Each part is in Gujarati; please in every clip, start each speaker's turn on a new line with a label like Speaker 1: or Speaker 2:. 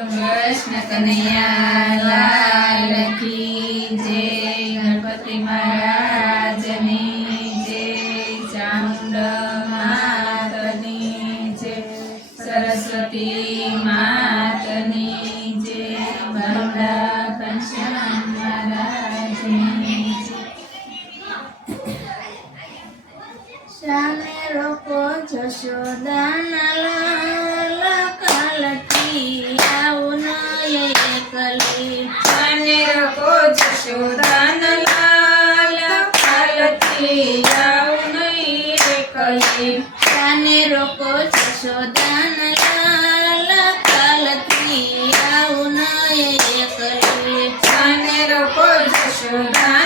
Speaker 1: કૃષ્ણ કનૈયા, લાલ કી જય, ગણપતિ મહારાજની જય, ચામુંડ માતની જય, સરસ્વતી માતની જય, બરોડા ઘનશ્યામ મહારાજની
Speaker 2: સામે રોકો જશોદાના લાલ કાલથી આવું નય એકલી
Speaker 1: અને રકો જશોદાન લાલ કાલથી આવું નહીં એકલી
Speaker 2: સાને રોકો જશોદાના લાલ કાલથી આવું નય એકલી
Speaker 1: અને રકો જશોદાન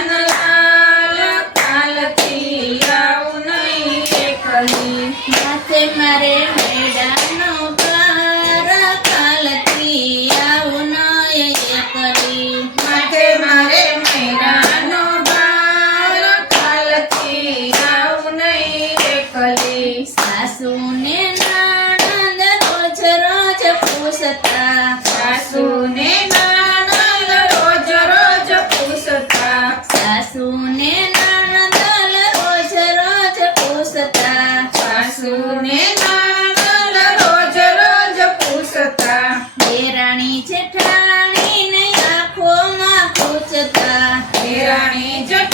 Speaker 1: એકલી
Speaker 2: સાસુને નણંદ રોજ રોજ પૂછતા.
Speaker 1: સાસુને નાનંદ રોજ રોજ પૂછતા.
Speaker 2: સાસુને નણંદ રોજ રોજ પૂછતા.
Speaker 1: સાસુને નાનંદ રોજ રોજ પૂછતા.
Speaker 2: દેરાણી
Speaker 1: દેરાણી જઠાણીને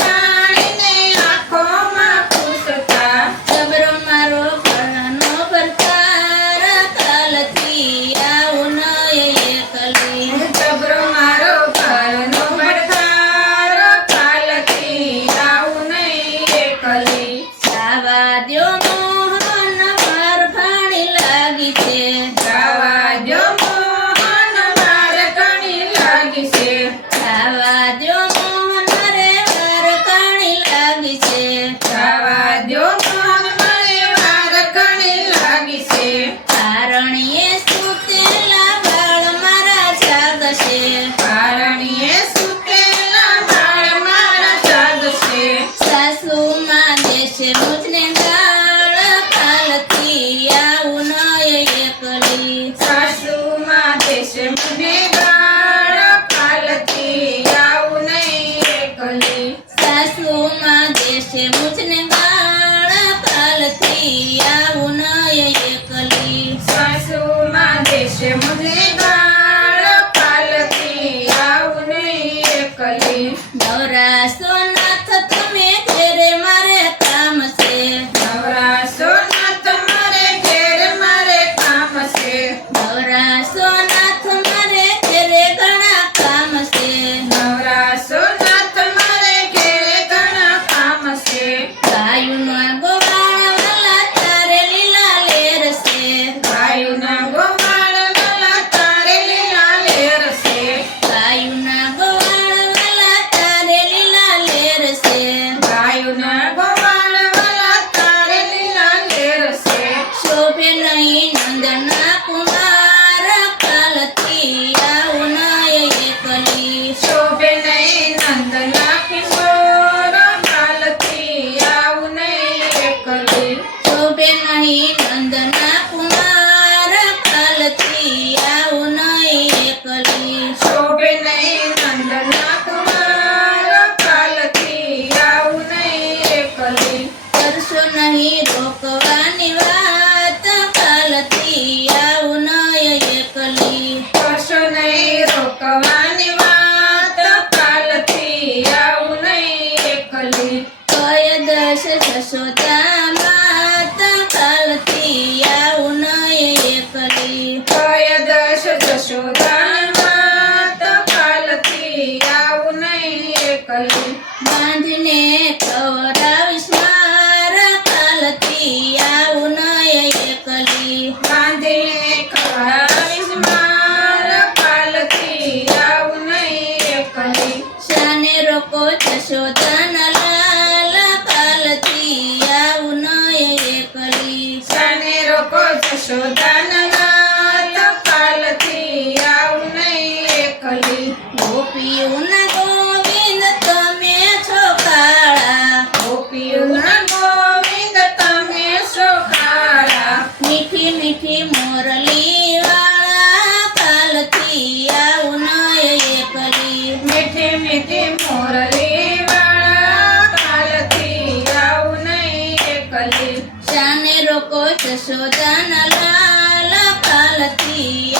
Speaker 1: ઘણી લાગી છે.
Speaker 2: કારણીએ સુતેલા બાળ મારા જાગશે
Speaker 1: પારણીએ સુતેલા બાળ મારા જાગશે
Speaker 2: સાસુમાં દેશે
Speaker 1: સાસુમાં દેશે નહીં
Speaker 2: રોકવાની વાત કાલથી આવું નય એકલી.
Speaker 1: કશો નહીં રોકવાની વાત કાલથી આવું નહીં એકલી.
Speaker 2: કય દશ જશોદા યશોદાના તપાલથી આવું નહીં એકલી.
Speaker 1: ગોપીઓના ગોવિંદ
Speaker 2: તમે છો કાળા. ગોપીઓના ગોવિંદ તમે છો
Speaker 1: મીઠી મીઠી મોરલી કાલથી આવું
Speaker 2: નહીં એકલી. મીઠી મીઠી મોરલી Yeah.